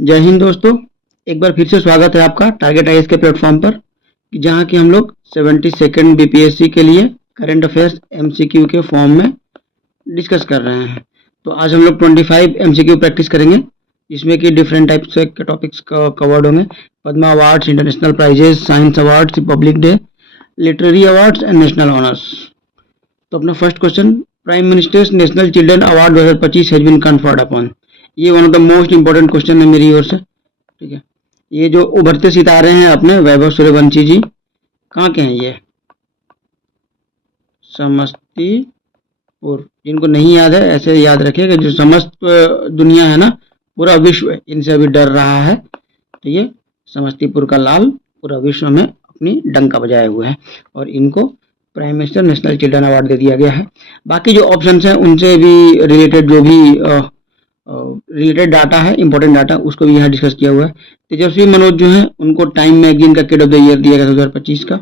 जय हिंद दोस्तों। एक बार फिर से स्वागत है आपका टारगेट आईएएस के प्लेटफॉर्म पर, जहां कि हम लोग 72nd बीपीएससी के लिए करंट अफेयर्स एमसीक्यू के फॉर्म में डिस्कस कर रहे हैं। तो आज हम लोग 25 एमसीक्यू प्रैक्टिस करेंगे, जिसमें कि डिफरेंट टाइप्स के टॉपिक्स कवर्ड होंगे। Padma awards, international prizes, science awards, republic day, literary awards and national honours. तो अपना first question, prime ministers national children award 2025 has been conferred upon. ये one of the most important question है मेरी ओर से। ठीक है, ये जो उभरते सितारे हैं अपने वैभव सूर्यवंशी जी, कहाँ के हैं ये? समस्तीपुर। जिनको नहीं याद है ऐसे याद रखिएगा, जो समस्त दुनिया है ना, पूरा विश्व इनसे अभी डर रहा है। तो ये समस्तीपुर का लाल पूरा विश्व में अपनी डंका बजाए हुए है और इनको prime minister national children award दे दिया गया है। बाकी जो ऑप्शंस हैं उनसे भी रिलेटेड जो भी रिलेटेड डाटा है, इंपॉर्टेंट डाटा, उसको भी यहाँ डिस्कस किया हुआ है। तेजस्वी मनोज जो है उनको टाइम मैगजीन का किड ऑफ द ईयर दिया गया 2025 का।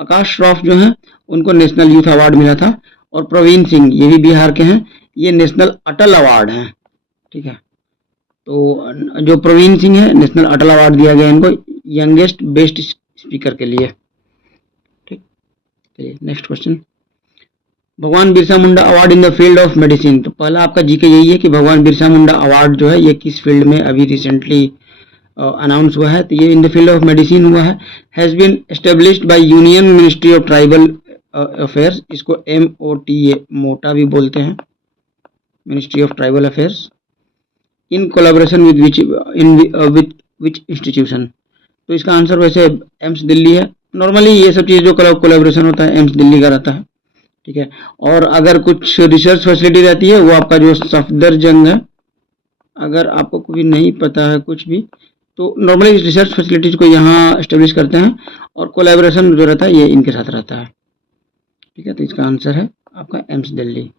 आकाश श्रॉफ जो है उनको नेशनल यूथ अवार्ड मिला था। और प्रवीण सिंह, ये भी बिहार के हैं, ये नेशनल अटल अवार्ड हैं। ठीक है, तो जो प्रवीण सिंह है, नेशनल अटल अवार्ड दिया गया इनको यंगेस्ट बेस्ट स्पीकर के लिए। ठीक, चलिए नेक्स्ट क्वेश्चन। भगवान Birsa Munda award in the field of medicine. तो पहला आपका जीके यही है कि भगवान बिरसा मुंडा अवार्ड जो है ये किस फील्ड में अभी रिसेंटली अनाउंस हुआ है। तो ये in the field of medicine हुआ है। Has been established by union ministry of tribal affairs, इसको MOTA मोटा भी बोलते हैं, ministry of tribal affairs, in collaboration with which institution. तो इसका आंसर वैसे एम्स दिल्ली है। नॉर्मली ये सब चीज़ जो कोलैबोरेशन होता है एम्स दिल्ली का रहता है। ठीक है, और अगर कुछ रिसर्च फैसिलिटी रहती है वो आपका जो सफदरजंग है, अगर आपको कभी नहीं पता है कुछ भी, तो नॉर्मली रिसर्च फैसिलिटीज को यहाँ एस्टेब्लिश करते हैं और कोलैबोरेशन जो रहता है ये इनके साथ रहता है। ठीक है, तो इसका आंसर है आपका एम्स दिल्ली।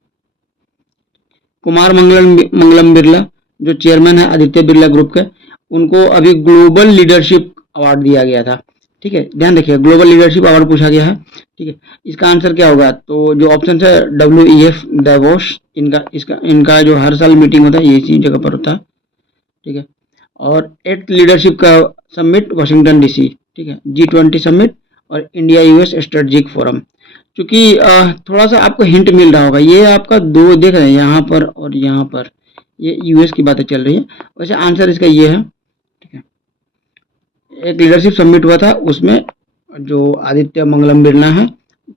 कुमार मंगलम बिरला जो चेयरमैन है आदित्य बिरला ग्रुप के, उनको अभी ग्लोबल लीडरशिप अवार्ड दिया गया था। ठीक है, ध्यान रखिए, ग्लोबल लीडरशिप अवार्ड पूछा गया है। ठीक है, इसका आंसर क्या होगा? तो जो ऑप्शन है WEF davos, इनका जो हर साल मीटिंग होता है ये इसी जगह पर होता है। ठीक है, और 8th लीडरशिप का समिट वाशिंगटन DC। ठीक है, G20 समिट और इंडिया US स्ट्रेटेजिक फोरम। क्योंकि थोड़ा सा आपको हिंट मिल रहा होगा, ये आपका दो देख रहे हैं यहाँ पर और यहाँ पर, ये US की बातें चल रही है। वैसे आंसर इसका ये है। ठीक है, एक लीडरशिप समिट हुआ था, उसमें जो आदित्य मंगलम बिरला है,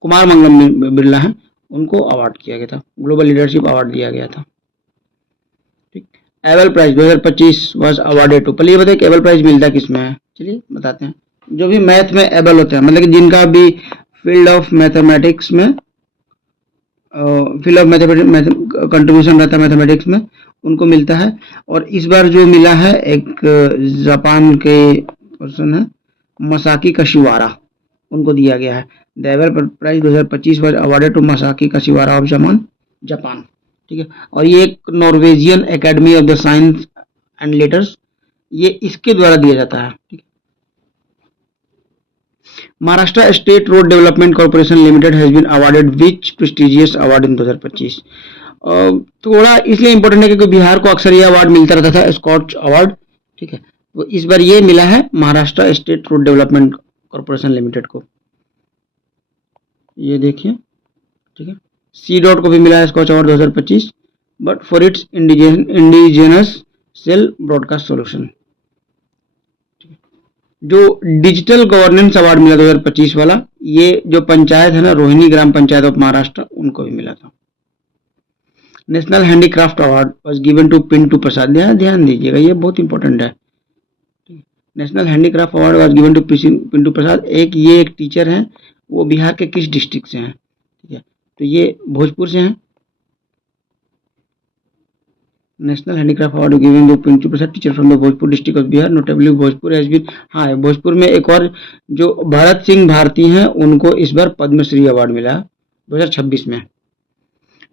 कुमार मंगलम बिरला है, उनको अवार्ड किया गया था, ग्लोबल लीडरशिप अवार्ड दिया गया था। ठीक, Abel prize 2025 was awarded to. पहले ये बताइए कि एबल प्राइज मिलता किसमें है? चलिए बताते हैं। जो भी मैथ में एबल होते हैं, मतलब कि जिनका भी फील्ड ऑफ मैथमेटिक्स में कंट्रीब्यूशन रहता है मैथमेटिक्स में, उनको मिलता है। और इस बार जो मिला है एक जापान के पर्सन है, मसाकी काशिवारा, उनको दिया गया है। The Abel prize 2025 was awarded to Masaki Kashiwara of Japan. ठीक है, और ये एक Norwegian academy of the science and letters, ये इसके द्वारा दिया जाता है। ठीक है, Maharashtra state road development corporation limited has been awarded which prestigious award in 2025। थोड़ा इसलिए इंपॉर्टेंट है क्योंकि बिहार को अक्सर यह अवार्ड मिलता रहता था, स्कॉच अवार्ड। ठीक है, तो इस बार ये मिला है Maharashtra state road development corporation limited को, ये देखिए। ठीक है, C.DOT को भी मिला है Skoch award 2025, but for its indigenous cell broadcast solution. जो डिजिटल गवर्नेंस अवार्ड मिला 2025 वाला, ये जो पंचायत है ना, रोहिणी ग्राम पंचायत ऑफ महाराष्ट्र, उनको भी मिला था। National handicraft award was given to Pintu Prasad. ध्यान दीजिएगा, ये बहुत इंपॉर्टेंट है। National handicraft award was given to Pintu Prasad. ये एक टीचर हैं, वो बिहार के किस डिस्ट्रिक्ट से हैं? ठीक है, तो ये भोजपुर से हैं। National handicraft award given to Pintu Prasad, teacher from the Bhojpur district of Bihar. Notably Bhojpur has been, हाँ भोजपुर में एक और जो भरत सिंह भारती हैं, उनको इस बार पद्मश्री अवार्ड मिला 2026 में।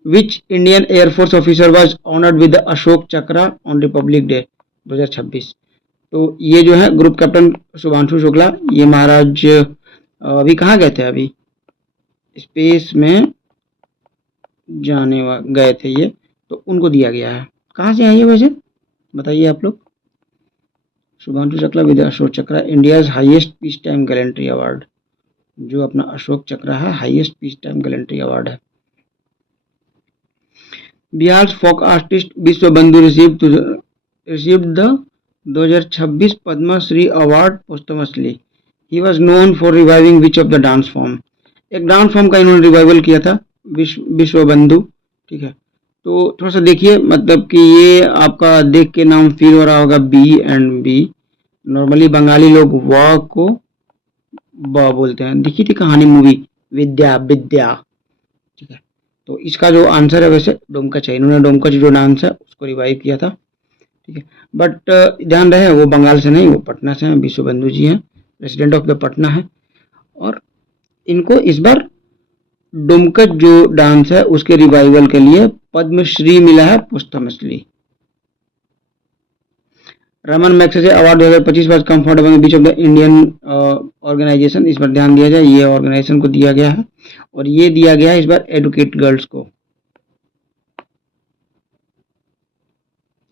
Which Indian air force officer was honoured with the Ashok chakra on Republic day 2026। तो ये जो है ग्रुप कैप्टन शुभांशु शुक्ला, ये महाराज अभी कहाँ गए थे? अभी स्पेस में जाने गए थे ये, तो उनको दिया गया है। कहाँ से है ये वैसे, बताइए आप लोग? शुभांशु शुक्ला विद अशोक चक्र, India's highest peace time gallantry award, जो अपना अशोक चक्र है highest peace time gallantry award है। बिहार फोक आर्टिस्ट विश्व बंधु received the 2026 Padma Shri award posthumously. He was known for reviving which of the dance form. एक डांस फॉर्म का इन्होंने रिवाइवल किया था, विश्व बंधु। ठीक है, तो थोड़ा सा देखिए, मतलब कि ये आपका देख के नाम फील हो रहा होगा B and B. Normally Bengali लोग व को ब बोलते हैं। देखी थी कहानी मूवी विद्या विद्या। ठीक है, तो इसका जो आंसर है वैसे डोमकच है। इन्होंने डोमकच जो डांस है उसको रिवाइव किया था। ठीक है, बट ध्यान रहे वो बंगाल से नहीं, वो पटना से हैं। विश्व बंधु जी हैं, रेसिडेंट ऑफ द पटना है। और इनको इस बार डोमकच जो डांस है उसके रिवाइवल के लिए पद्मश्री मिला है posthumously. Ramon Magsaysay award 2025 was conferred among which of the Indian organisation. इस पर ध्यान दिया जाए, ये ऑर्गेनाइजेशन को दिया गया है और ये दिया गया है इस बार एडुकेट गर्ल्स को।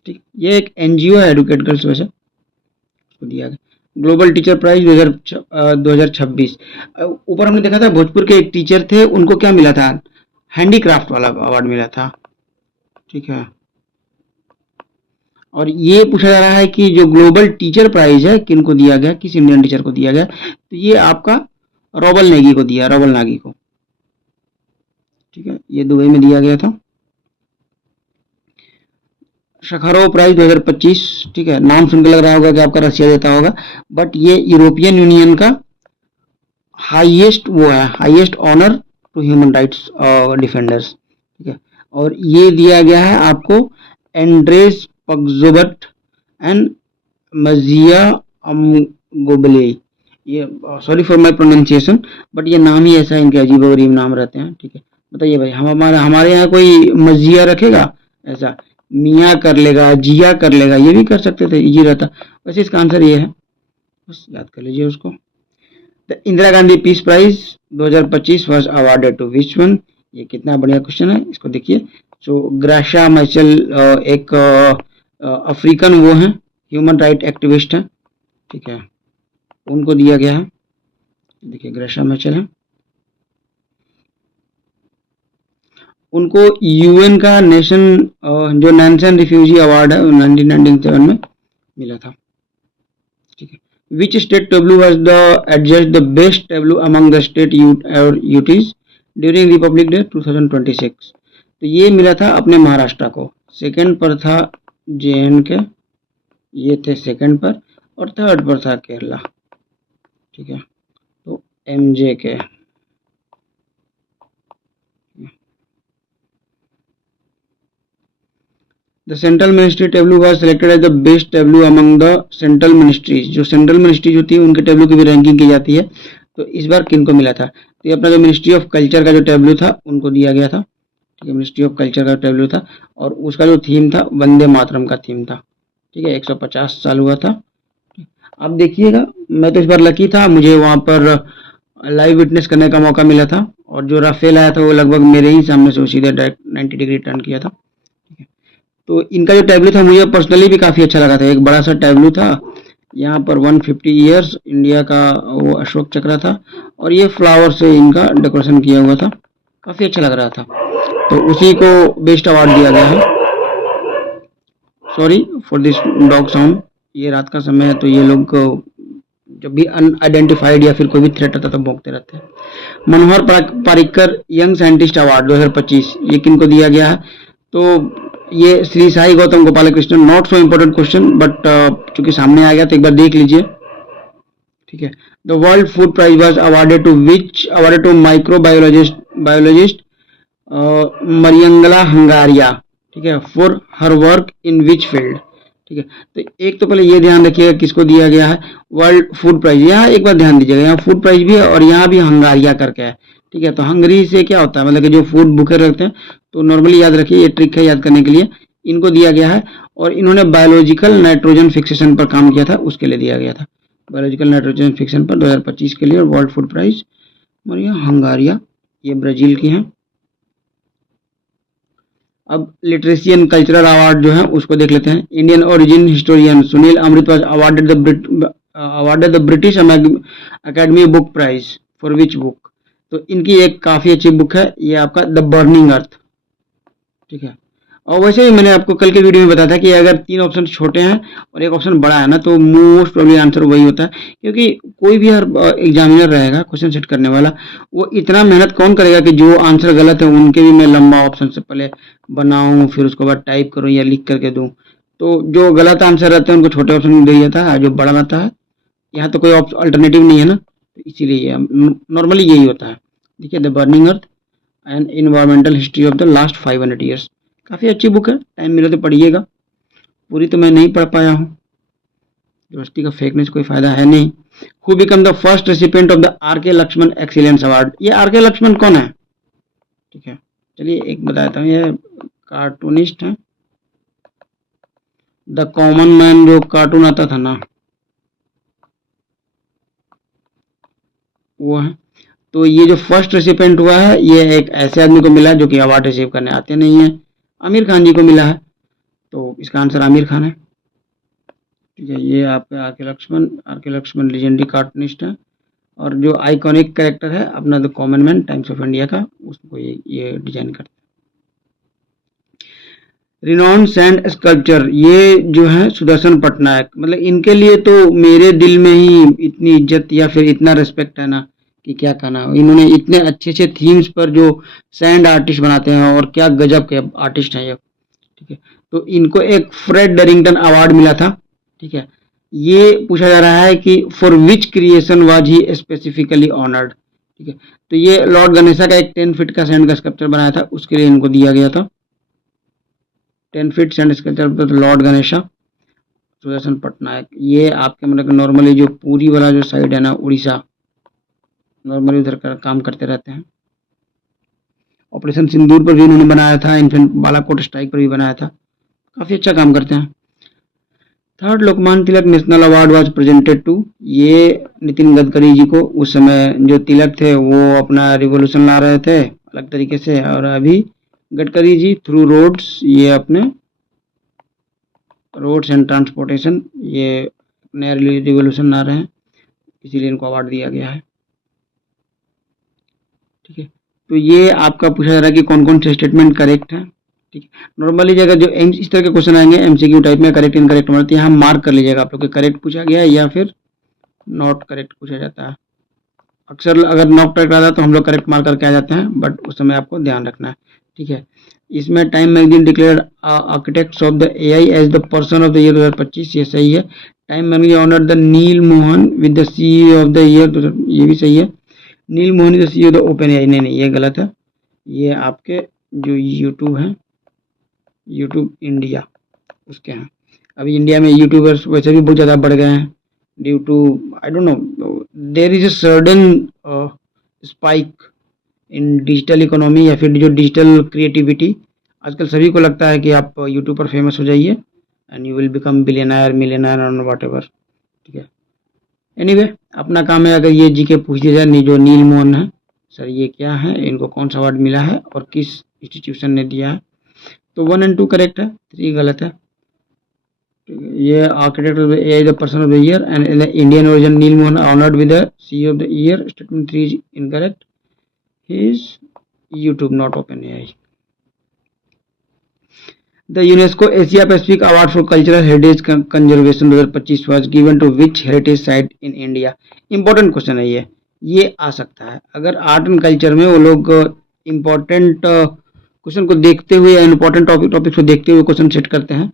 ठीक, ये एक एनजीओ है एडुकेट गर्ल्स, वैसे उसको दिया गया। Global teacher prize 2026। ऊपर हमने देखा था भोजपुर के एक टीचर थे, उनको क्या मिला था, हैंडीक्राफ्ट वाला अवार्ड मिला था। ठीक है, और ये पूछा जा रहा है कि जो ग्लोबल टीचर प्राइज है किनको दिया गया, किस इंडियन टीचर को दिया गया, तो ये आपका रॉबल नेगी को दिया, रॉबल नागी को। ठीक है, ये दुबई में दिया गया था। शखारोव प्राइज 2025। ठीक है, नाम सुनकर लग रहा होगा कि आपका रशिया देता होगा, बट ये यूरोपियन यूनियन का हाईएस्ट वो है, highest honour to human rights defenders. ठीक है, और ये दिया गया है आपको एंड्रेस पग्जोबट एंड मजिया अमगोबले। ये sorry for my pronunciation, but ये नाम ही ऐसा है, इनके अजीब गरीब नाम रहते हैं। ठीक है, बताइए भाई, हम हमारे यहाँ कोई मजिया रखेगा ऐसा? मियाँ कर लेगा, जिया कर लेगा, ये भी कर सकते थे, इजी रहता। वैसे इसका आंसर ये है, बस याद कर लीजिए उसको। The Indira Gandhi peace prize 2025 was awarded to which one. ये कितना बढ़िया क्वेश्चन है, इसको देखिए। सो ग्राशा मैचल एक अफ्रीकन वो हैं, ह्यूमन राइट एक्टिविस्ट हैं। ठीक है, उनको दिया गया है। देखिए ग्राशा मैचल है, उनको यूएन का नेशन जो नेशन रिफ्यूजी अवार्ड है 1997 में मिला था। ठीक है, which state tableau was the adjust the best tableau among the state UTs during Republic day 2026। तो ये मिला था अपने महाराष्ट्र को। सेकंड पर था जेएन के, ये थे सेकंड पर, और थर्ड पर था केरला। ठीक है, तो एमजे के। The central ministry tableau was selected as the best tableau among the central ministries. जो सेंट्रल मिनिस्ट्रीज होती है उनके टेबलू की भी रैंकिंग की जाती है, तो इस बार किनको मिला था? तो ये अपना जो मिनिस्ट्री ऑफ कल्चर का जो टेबलू था उनको दिया गया था। ठीक है, मिनिस्ट्री ऑफ कल्चर का टेबलू था, और उसका जो थीम था वंदे मातरम का थीम था। ठीक है, 150 साल हुआ था। आप देखिएगा, मैं तो इस बार लकी था, मुझे वहाँ पर लाइव विटनेस करने का मौका मिला था, और जो राफेल आया था वो लगभग मेरे ही सामने से सीधे डायरेक्ट 90 डिग्री टर्न किया था। ठीक है, तो इनका जो टैबलू था मुझे पर्सनली भी काफ़ी अच्छा लगा था। एक बड़ा सा टैबलू था, यहाँ पर 150 ईयर्स इंडिया का वो अशोक चक्र था, और ये फ्लावर से इनका डेकोरेशन किया हुआ था, काफ़ी अच्छा लग रहा था। तो उसी को बेस्ट अवार्ड दिया गया है। Sorry for this dog sound, ये रात का समय है तो ये लोग जब भी अनआइडेंटिफाइड या फिर कोई भी थ्रेट आता तो भौंकते रहते हैं। मनोहर पारिकर यंग साइंटिस्ट अवार्ड 2025, ये किनको दिया गया है? तो ये Shri Sai Gautam Gopal Krishnan. Not so important question, but चूंकि सामने आ गया तो एक बार देख लीजिए। ठीक है, the world food prize was awarded to microbiologist Mariangela Hungria. ठीक है, for her work in which field. ठीक है, तो एक तो पहले ये ध्यान रखिएगा किसको दिया गया है वर्ल्ड फूड प्राइज। यहाँ एक बार ध्यान दीजिएगा, यहाँ फूड प्राइज भी है और यहाँ भी हंगारिया करके है। ठीक है, तो हंगरी से क्या होता है, मतलब कि जो फूड भूखे रखते हैं, तो नॉर्मली याद रखिए, ये ट्रिक है याद करने के लिए। इनको दिया गया है, और इन्होंने बायोलॉजिकल नाइट्रोजन फिक्सेशन पर काम किया था, उसके लिए दिया गया था। बायोलॉजिकल नाइट्रोजन फिक्सेशन पर 2025 के लिए, और वर्ल्ड फूड प्राइज। और ये हंगारिया, ये ब्राजील की हैं। अब लिटरेसी एंड कल्चरल अवार्ड जो है उसको देख लेते हैं। Indian origin historian Sunil Amrith was awarded the British academy book prize for which book. तो इनकी एक काफ़ी अच्छी बुक है, ये आपका द बर्निंग अर्थ, ठीक है। और वैसे ही मैंने आपको कल के वीडियो में बताया था कि अगर 3 ऑप्शन छोटे हैं और एक ऑप्शन बड़ा है ना, तो मोस्ट प्रोबेबली आंसर वही होता है, क्योंकि कोई भी हर एग्जामिनर रहेगा क्वेश्चन सेट करने वाला, वो इतना मेहनत कौन करेगा कि जो आंसर गलत है उनके भी मैं लंबा ऑप्शन से पहले बनाऊं, फिर उसके बाद टाइप करूं या लिख करके दूं। तो जो गलत आंसर रहते हैं उनको छोटे ऑप्शन में दिया जाता है, जो बड़ा रहता है यहाँ तो कोई अल्टरनेटिव नहीं है ना, तो इसीलिए नॉर्मली यही होता है। देखिए the burning earth and environmental history of the last 500 years, काफ़ी अच्छी बुक है, टाइम मिले तो पढ़िएगा। पूरी तो मैं नहीं पढ़ पाया हूँ, दोस्ती का फेकने से कोई फ़ायदा है नहीं। Who become the first recipient of the R K Laxman excellence award, ये आर के लक्ष्मण कौन है, ठीक है, चलिए एक बताता हूँ, ये कार्टूनिस्ट है, द कॉमन मैन जो कार्टून आता था ना, वो है। तो ये जो फर्स्ट रेसिपिएंट हुआ है, ये एक ऐसे आदमी को मिला है जो कि अवार्ड रिसीव करने आते नहीं है, आमिर खान जी को मिला है, तो इसका आंसर आमिर खान है, ठीक है। ये आपके are K Lakshman legendary cartoonist है, और जो आइकॉनिक कैरेक्टर है अपना the common man times of India का, उसको ये डिजाइन करते हैं। रिनॉन सैंड स्कल्पचर, ये जो है सुदर्शन पटनायक, मतलब इनके लिए तो मेरे दिल में ही इतनी इज्जत या फिर इतना रिस्पेक्ट है ना कि क्या कहना। इन्होंने इतने अच्छे अच्छे थीम्स पर जो सैंड आर्टिस्ट बनाते हैं, और क्या गजब के आर्टिस्ट हैं ये, ठीक है। तो इनको एक फ्रेड डरिंगटन अवार्ड मिला था, ठीक है। ये पूछा जा रहा है कि for which creation was he specifically honoured, ठीक है। तो ये लॉर्ड गणेशा का एक 10 फीट का सैंड का स्कल्पचर बनाया था, उसके लिए इनको दिया गया था 10 feet sand sculpture, Lord Ganesha Sudarshan Patnaik. ये आपके मतलब नॉर्मली जो पूरी वाला जो साइड है ना उड़ीसा, नॉर्मली उधर का काम करते रहते हैं। ऑपरेशन सिंदूर पर भी उन्होंने बनाया था, इनफैक्ट बालाकोट स्ट्राइक पर भी बनाया था, काफ़ी अच्छा काम करते हैं। Third Lokmanya Tilak national award was presented to, ये नितिन गडकरी जी को, उस समय जो तिलक थे वो अपना रिवोल्यूशन ला रहे थे अलग तरीके से, और अभी गडकरी जी थ्रू रोड्स, ये अपने रोड्स एंड ट्रांसपोर्टेशन, ये नया रिवोल्यूशन ला रहे हैं, इसीलिए इनको अवार्ड दिया गया है, ठीक है। तो ये आपका पूछा जा रहा है कि कौन कौन से स्टेटमेंट करेक्ट है, ठीक है। नॉर्मली जगह जो इस तरह के क्वेश्चन आएंगे एमसीक्यू टाइप में, करेक्ट इनकरेक्ट मतलब यहाँ मार्क कर लीजिएगा आप लोग, करेक्ट पूछा गया है या फिर नॉट करेक्ट पूछा जाता है। अक्सर अगर नॉट करेक्ट आता है तो हम लोग करेक्ट मार्क करके आ जाते हैं, बट उस समय आपको ध्यान रखना है, ठीक है। इसमें time magazine declare architects of the AI as the person of the year 2025, ये सही है। Time magazine honour the Neal Mohan with the CEO of the year, ये भी सही है। Neal Mohan is the CEO of the OpenAI, नहीं ये गलत है, ये आपके जो यूट्यूब है, यूट्यूब इंडिया उसके हैं। अभी इंडिया में यूट्यूबर्स वैसे भी बहुत ज़्यादा बढ़ गए हैं due to I don't know, there is a sudden spike in digital economy या फिर जो डिजिटल क्रिएटिविटी। आजकल सभी को लगता है कि आप यूट्यूब पर फेमस हो जाइए and you will become billionaire millionaire और वॉट एवर, ठीक है। एनीवे अपना काम है, अगर ये जीके पूछ दिया जाए जो नील मोहन है सर ये क्या है, इनको कौन सा अवार्ड मिला है और किस इंस्टीट्यूशन ने दिया है, तो 1 और 2 करेक्ट है, 3 गलत है। ये architect of the AI the person of the year and Indian origin Neal Mohan honoured with the CEO of the year, statement 3 is incorrect, he is YouTube not open AI. The UNESCO Asia Pacific Award for Cultural Heritage Conservation 2025 was given to which heritage site in India? Important question है ये आ सकता है। अगर art and culture में वो लोग important question को देखते हुए या इम्पोर्टेंट टॉपिक को देखते हुए क्वेश्चन सेट करते हैं,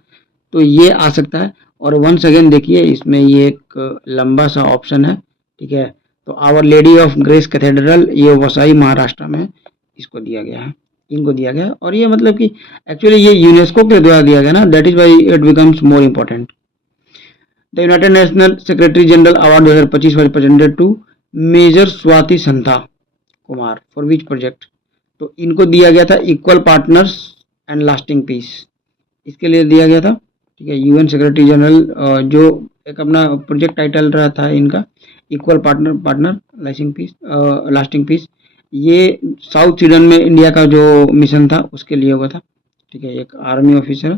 तो ये आ सकता है। और वंस अगेन देखिए इसमें ये एक लंबा सा ऑप्शन है, ठीक है। तो Our Lady of Grace Cathedral, ये वसई महाराष्ट्र में इसको दिया गया है, इनको दिया गया। और ये मतलब कि एक्चुअली ये यूनेस्को के द्वारा दिया गया ना, that is why it becomes more important. The United National Secretary General award 2025 was presented to major Swati Shantha Kumar for which project, तो इनको दिया गया था equal partners and lasting peace, इसके लिए दिया गया था, ठीक है। यूएन सेक्रेटरी जनरल जो एक अपना प्रोजेक्ट टाइटल रहा था इनका इक्वल पार्टनर लास्टिंग पीस, ये साउथ सूडान में इंडिया का जो मिशन था उसके लिए हुआ था, ठीक है, एक army officer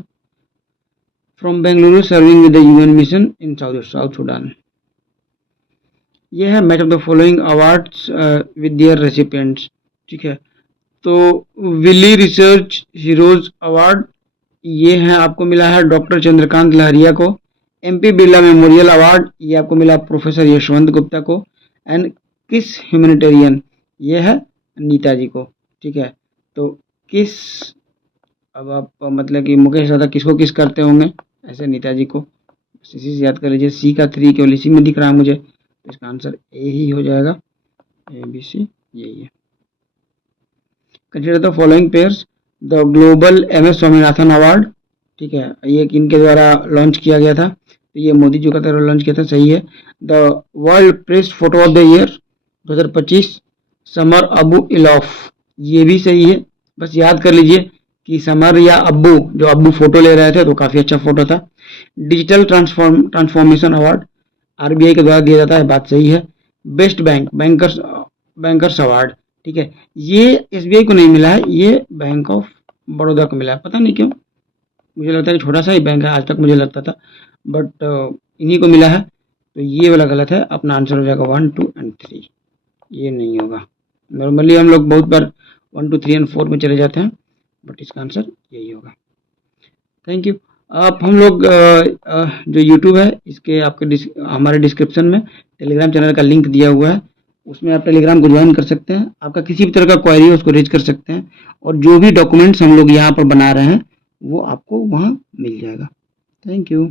from Bengaluru serving with the UN mission in south Sudan. ये है match of the following awards with their recipients. ठीक है, तो विली रिसर्च हीरोज अवार्ड ये है आपको मिला है डॉक्टर चंद्रकांत लहरिया को। एमपी बिरला मेमोरियल अवार्ड ये आपको मिला प्रोफेसर यशवंत गुप्ता को। एंड किस ह्यूमैनिटेरियन ये है नीता जी को। ठीक है, तो किस, अब आप मतलब कि मुकेश दादा किसको किस करते होंगे, ऐसे नीता जी को, इसी से याद कर लीजिए। सी का 3 केवल इसी में दिख रहा है मुझे, तो इसका आंसर ए ही हो जाएगा, ABC यही है। Consider the following pairs the global MS Swaminathan award. ठीक है, ये किनके द्वारा लॉन्च किया गया था, तो ये मोदी जी का द्वारा लॉन्च किया था, सही है। The world press photo of the year 2025 Samar Abu Elouf, ये भी सही है। बस याद कर लीजिए कि समर या अब्बू, जो अब्बू फोटो ले रहे थे तो काफ़ी अच्छा फोटो था। डिजिटल ट्रांसफॉर्मेशन अवार्ड RBI के द्वारा दिया जाता है, बात सही है। बेस्ट बैंकर्स अवार्ड, ठीक है, ये SBI को नहीं मिला है, ये बैंक ऑफ बड़ौदा को मिला है। पता नहीं क्यों, मुझे लगता है कि छोटा सा ही बैंक है, आज तक मुझे लगता था, बट इन्हीं को मिला है। तो ये वाला गलत है, अपना आंसर हो जाएगा 1, 2 एंड 3, ये नहीं होगा। नॉर्मली हम लोग बहुत बार 1, 2, 3 एंड 4 में चले जाते हैं, बट इसका आंसर यही होगा। Thank you. आप हम लोग जो यूट्यूब है इसके आपके हमारे डिस्क्रिप्शन में टेलीग्राम चैनल का लिंक दिया हुआ है, उसमें आप टेलीग्राम को ज्वाइन कर सकते हैं। आपका किसी भी तरह का क्वेरी है उसको रेज कर सकते हैं, और जो भी डॉक्यूमेंट्स हम लोग यहाँ पर बना रहे हैं वो आपको वहाँ मिल जाएगा। Thank you.